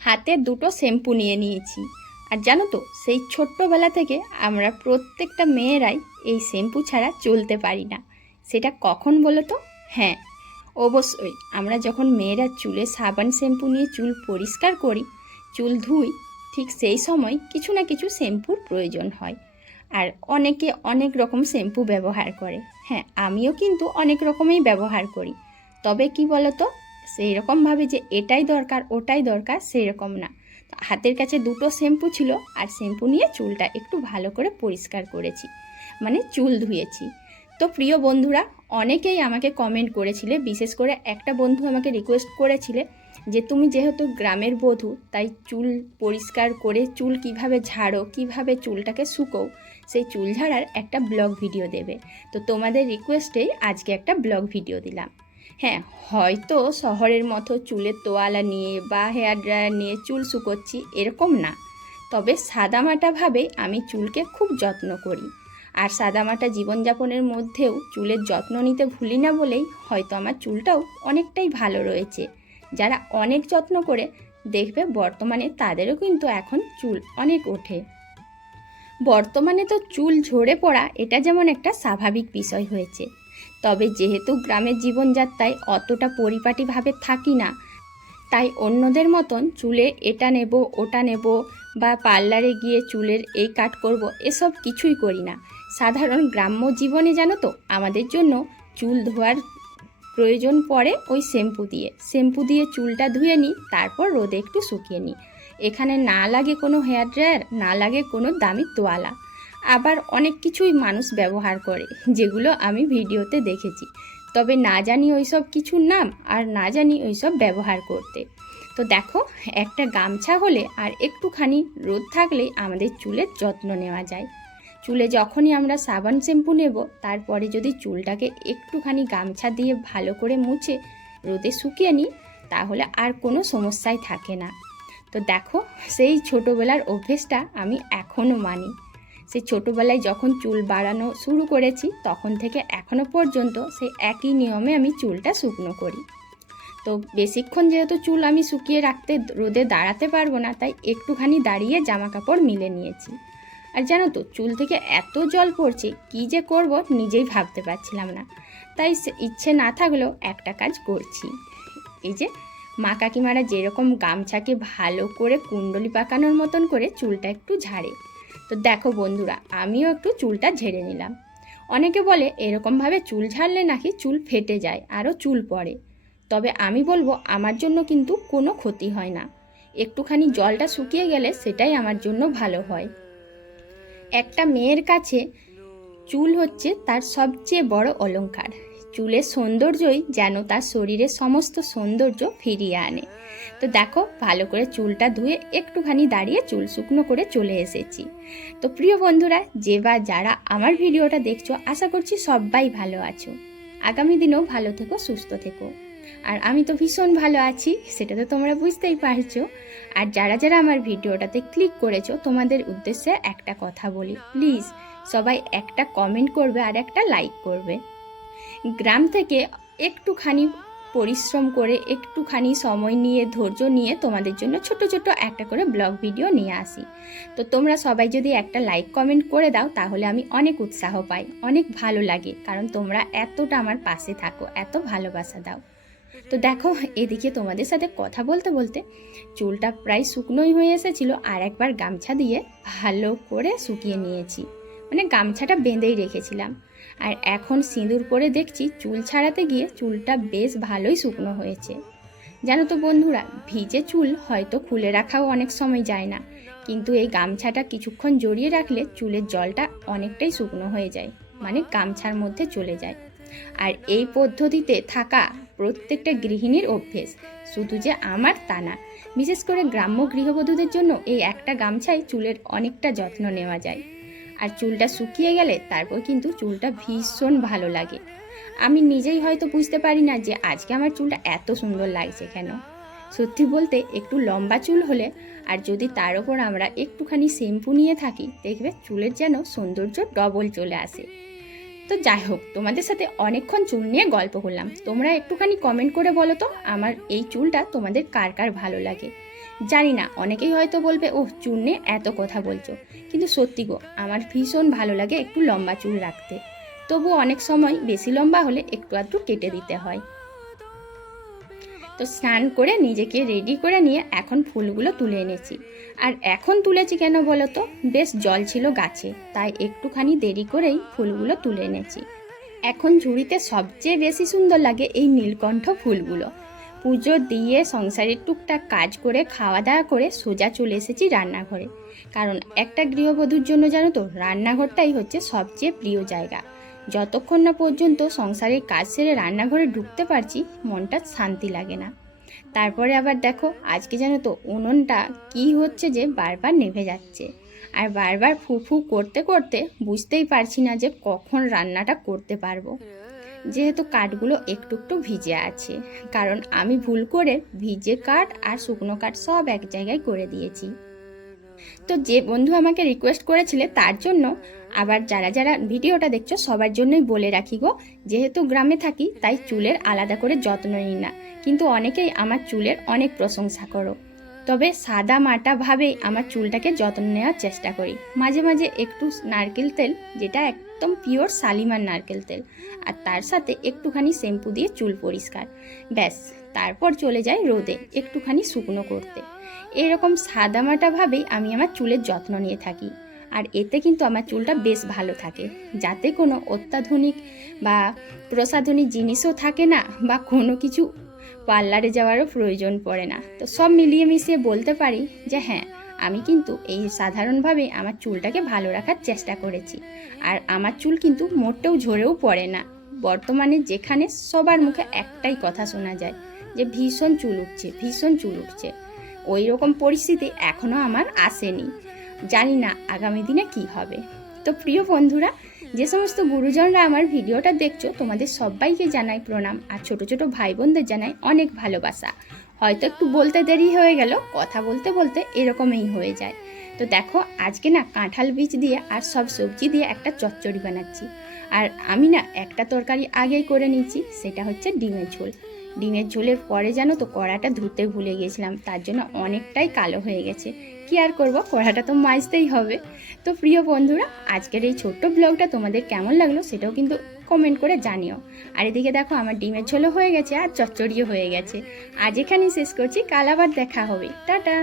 হাতে দুটো শ্যাম্পু নিয়ে নিয়েছি। আর জানো তো, সেই ছোট্টবেলা থেকে আমরা প্রত্যেকটা মেয়েরাই এই শ্যাম্পু ছাড়া চলতে পারি না। সেটা কখন বলো তো? হ্যাঁ, অবশ্যই আমরা যখন মেয়েরা চুলে সাবান শ্যাম্পু নিয়ে চুল পরিষ্কার করি, চুল ধুই, ঠিক সেই সময় কিছু না কিছু শ্যাম্পুর প্রয়োজন হয়। আর অনেকে অনেক রকম শ্যাম্পু ব্যবহার করে। হ্যাঁ, আমিও কিন্তু অনেক রকমই ব্যবহার করি। তবে কি বলো তো, সেই রকমভাবে যে এটাই দরকার ওটাই দরকার সেই রকম না। তো হাতের কাছে দুটো শ্যাম্পু ছিল, আর শ্যাম্পু নিয়ে চুলটা একটু ভালো করে পরিষ্কার করেছি, মানে চুল ধুয়েছি। তো প্রিয় বন্ধুরা, অনেকেই আমাকে কমেন্ট করেছিলে, বিশেষ করে একটা বন্ধু আমাকে রিকোয়েস্ট করেছিলে যে তুমি যেহেতু গ্রামের বধূ, তাই চুল পরিষ্কার করে চুল কিভাবে ঝাড়ো, কিভাবে চুলটাকে শুকোও, সেই চুল ঝাড়ার একটা ব্লগ ভিডিও দেবে। তো তোমাদের রিকোয়েস্টেই আজকে একটা ব্লগ ভিডিও দিলাম। হ্যাঁ, হয়তো শহরের মতো চুলের তোয়ালা নিয়ে বা হেয়ার ড্রায়ার নিয়ে চুল শুকোচ্ছি এরকম না, তবে সাদামাটাভাবে আমি চুলকে খুব যত্ন করি। আর সাদামাটা জীবনযাপনের মধ্যেও চুলের যত্ন নিতে ভুলি না বলেই হয়তো আমার চুলটাও অনেকটাই ভালো রয়েছে। যারা অনেক যত্ন করে দেখবে বর্তমানে তাদেরও কিন্তু এখন চুল অনেক ওঠে। বর্তমানে তো চুল ঝরে পড়া এটা যেমন একটা স্বাভাবিক বিষয় হয়েছে, তবে যেহেতু গ্রামের জীবনযাত্রায় অতটা পরিপাটিভাবে থাকি না, তাই অন্যদের মতন চুলে এটা নেব ওটা নেব বা পার্লারে গিয়ে চুলের এই কাট করব এসব কিছুই করি না। সাধারণ গ্রাম্য জীবনে জানো তো, আমাদের জন্য চুল ধোয়ার প্রয়োজন পড়ে ওই শ্যাম্পু দিয়ে চুলটা ধুয়ে নিই, তারপর রোদে একটু শুকিয়ে নিই। এখানে না লাগে কোনো হেয়ার ড্রায়ার, না লাগে কোনো দামি তোয়ালা। আবার অনেক কিছুই মানুষ ব্যবহার করে, যেগুলো আমি ভিডিওতে দেখেছি, তবে না জানি ওইসব কিছুর নাম আর না জানি ওইসব ব্যবহার করতে। তো দেখো, একটা গামছা হলে আর একটুখানি রোদ থাকলেই আমাদের চুলের যত্ন নেওয়া যায়। চুলে যখনই আমরা সাবান শ্যাম্পু নেব, তারপরে যদি চুলটাকে একটুখানি গামছা দিয়ে ভালো করে মুছে রোদে শুকিয়ে নিই, তাহলে আর কোনো সমস্যাই থাকে না। তো দেখো, সেই ছোটোবেলার অভ্যেসটা আমি এখনও মানি। সেই ছোটোবেলায় যখন চুল বাড়ানো শুরু করেছি, তখন থেকে এখনও পর্যন্ত সেই একই নিয়মে আমি চুলটা শুকনো করি। তো বেশিক্ষণ যেহেতু চুল আমি শুকিয়ে রাখতে রোদে দাঁড়াতে পারবো না, তাই একটুখানি দাঁড়িয়ে জামা কাপড় মিলে নিয়েছি। আর জানো তো, চুল থেকে এত জল পড়ছে, কী যে করব নিজেই ভাবতে পারছিলাম না। তাই ইচ্ছে না থাকলেও একটা কাজ করছি। এই যে মা কাকিমারা যেরকম গামছাকে ভালো করে কুণ্ডলি পাকানোর মতন করে চুলটা একটু ঝাড়ে, তো দেখো বন্ধুরা, আমিও একটু চুলটা ঝেড়ে নিলাম। অনেকে বলে এরকমভাবে চুল ঝাড়লে নাকি চুল ফেটে যায়, আরও চুল পড়ে। তবে আমি বলবো আমার জন্য কিন্তু কোনো ক্ষতি হয় না। একটুখানি জলটা শুকিয়ে গেলে সেটাই আমার জন্য ভালো হয়। একটা মেয়ের কাছে চুল হচ্ছে তার সবচেয়ে বড় অলংকার। চুলের সৌন্দর্যই যেন তার শরীরের সমস্ত সৌন্দর্য ফিরিয়ে আনে। তো দেখো, ভালো করে চুলটা ধুয়ে একটুখানি দাঁড়িয়ে চুল শুকনো করে চলে এসেছি। তো প্রিয় বন্ধুরা, যে বা যারা আমার ভিডিওটা দেখছো, আশা করছি সবাই ভালো আছো। আগামী দিনেও ভালো থেকো, সুস্থ থেকো। আর আমি তো ভীষণ ভালো আছি, সেটা তো তোমরা বুঝতেই পারছো। আর যারা যারা আমার ভিডিওটাতে ক্লিক করেছো, তোমাদের উদ্দেশ্যে একটা কথা বলি, প্লিজ সবাই একটা কমেন্ট করবে আর একটা লাইক করবে। গ্রাম থেকে একটুখানি পরিশ্রম করে, একটুখানি সময় নিয়ে, ধৈর্য নিয়ে তোমাদের জন্য ছোট ছোট একটা করে ব্লগ ভিডিও নিয়ে আসি। তো তোমরা সবাই যদি একটা লাইক কমেন্ট করে দাও, তাহলে আমি অনেক উৎসাহ পাই, অনেক ভালো লাগে, কারণ তোমরা এতটা আমার পাশে থাকো, এত ভালোবাসা দাও। তো দেখো, এদিকে তোমাদের সাথে কথা বলতে বলতে চুলটা প্রায় শুকনোই হয়ে এসেছিল, আর একবার গামছা দিয়ে ভালো করে শুকিয়ে নিয়েছি, মানে গামছাটা বেঁধেই রেখেছিলাম। আর এখন সিঁদুর পরে দেখছি চুল ছাড়াতে গিয়ে চুলটা বেশ ভালোই শুকনো হয়েছে। জানো তো বন্ধুরা, ভিজে চুল হয়তো খুলে রাখাও অনেক সময় যায় না, কিন্তু এই গামছাটা কিছুক্ষণ জড়িয়ে রাখলে চুলের জলটা অনেকটাই শুকনো হয়ে যায়, মানে গামছার মধ্যে চলে যায়। আর এই পদ্ধতিতে থাকা প্রত্যেকটা গৃহিণীর অভ্যেস, শুধু যে আমার তা না। বিশেষ করে গ্রাম্য গৃহবধূদের জন্য এই একটা গামছায় চুলের অনেকটা যত্ন নেওয়া যায়। আর চুলটা শুকিয়ে গেলে তারপর কিন্তু চুলটা ভীষণ ভালো লাগে। আমি নিজেই হয়তো বুঝতে পারি না যে আজকে আমার চুলটা এত সুন্দর লাগছে কেন। সত্যি বলতে, একটু লম্বা চুল হলে আর যদি তার ওপর আমরা একটুখানি শ্যাম্পু নিয়ে থাকি, দেখবে চুলের যেন সৌন্দর্য ডবল চলে আসে। তো যাই হোক, তোমাদের সাথে অনেকক্ষণ চুল নিয়ে গল্প করলাম। তোমরা একটুখানি কমেন্ট করে বলো তো, আমার এই চুলটা তোমাদের কার কার ভালো লাগে। জানি না, অনেকেই হয়তো বলবে ওহ চুল নিয়ে এত কথা বলছো, কিন্তু সত্যি গো আমার ভীষণ ভালো লাগে একটু লম্বা চুল রাখতে। তবু অনেক সময় বেশি লম্বা হলে একটু আধটু কেটে দিতে হয়। তো স্নান করে নিজেকে রেডি করে নিয়ে এখন ফুলগুলো তুলে এনেছি। আর এখন তুলেছি কেন বলো তো, বেশ জল ছিল গাছে, তাই একটুখানি দেরি করেই ফুলগুলো তুলে এনেছি। এখন ঝুড়িতে সবচেয়ে বেশি সুন্দর লাগে এই নীলকণ্ঠ ফুলগুলো। পুজো দিয়ে সংসারের টুকটাক কাজ করে খাওয়া দাওয়া করে সোজা চলে এসেছি রান্নাঘরে। কারণ একটা গৃহবধূর জন্য জানো তো রান্নাঘরটাই হচ্ছে সবচেয়ে প্রিয় জায়গা। যতক্ষণ না পর্যন্ত সংসারের কাজ সেরে রান্নাঘরে ঢুকতে পারছি মনটা শান্তি লাগে না। তারপরে আবার দেখো আজকে জানো তো উনুনটা কি হচ্ছে যে বারবার নেভে যাচ্ছে, আর বারবার ফু ফু করতে করতে বুঝতেই পারছি না যে কখন রান্নাটা করতে পারবো। যেহেতু কাঠগুলো একটু একটু ভিজে আছে, কারণ আমি ভুল করে ভিজে কাঠ আর শুকনো কাঠ সব এক জায়গায় করে দিয়েছি। তো যে বন্ধু আমাকে রিকোয়েস্ট করেছিলে তার জন্য, আবার যারা যারা ভিডিওটা দেখছো সবার জন্যই বলে রাখি গো, যেহেতু গ্রামে থাকি তাই চুলের আলাদা করে যত্ন নিই না, কিন্তু অনেকেই আমার চুলের অনেক প্রশংসা করো। তবে সাদা মাটা ভাবেই আমার চুলটাকে যত্ন নেওয়ার চেষ্টা করি। মাঝে মাঝে একটু নারকেল তেল, যেটা একদম পিওর শালিমার নারকেল তেল, আর তার সাথে একটুখানি শ্যাম্পু দিয়ে চুল পরিষ্কার, ব্যাস। তারপর চলে যাই রোদে একটুখানি শুকনো করতে। এরকম সাদামাটা ভাবেই আমি আমার চুলের যত্ন নিয়ে থাকি। আর এতে কিন্তু আমার চুলটা বেশ ভালো থাকে, যাতে কোনো অত্যাধুনিক বা প্রসাধনিক জিনিসও থাকে না, বা কোনো কিছু পার্লারে যাওয়ারও প্রয়োজন পড়ে না। তো সব মিলিয়ে মিশিয়ে বলতে পারি যে হ্যাঁ, আমি কিন্তু এই সাধারণভাবে আমার চুলটাকে ভালো রাখার চেষ্টা করেছি। আর আমার চুল কিন্তু মোটেও ঝরেও পড়ে না। বর্তমানে যেখানে সবার মুখে একটাই কথা শোনা যায় যে ভীষণ চুল উঠছে, ভীষণ চুল উঠছে, ওই রকম পরিস্থিতি এখনও আমার আসেনি। জানি না আগামী দিনে কি হবে। তো প্রিয় বন্ধুরা, যে সমস্ত গুরুজনরা আমার ভিডিওটা দেখছো তোমাদের সবাইকে জানাই প্রণাম, আর ছোট ছোট ভাই বোনদের জানাই অনেক ভালোবাসা। হয়তো একটু বলতে দেরি হয়ে গেল, কথা বলতে বলতে এরকমই হয়ে যায়। তো দেখো আজকে না কাঁঠাল বীজ দিয়ে আর সব সবজি দিয়ে একটা চচ্চড়ি বানাচ্ছি। আর আমি না একটা তরকারি আগেই করে নিচ্ছি, সেটা হচ্ছে ডিমের ঝোল। ডিমের ঝোলের পরে জানো তো কড়াটা ধুতে ভুলে গেছিলাম, তার জন্য অনেকটাই কালো হয়ে গেছে। কি আর করব, কড়াটা তো মাজতেই হবে। তো প্রিয় বন্ধুরা, আজকের এই ছোট্ট ব্লগটা তোমাদের কেমন লাগলো সেটাও কিন্তু কমেন্ট করে জানিও। আর এদিকে দেখো আমার ডিমের ঝোলও হয়ে গেছে আর চচ্চড়িও হয়ে গেছে। আজ এখানেই শেষ করছি, কাল আবার দেখা হবে, টাটা।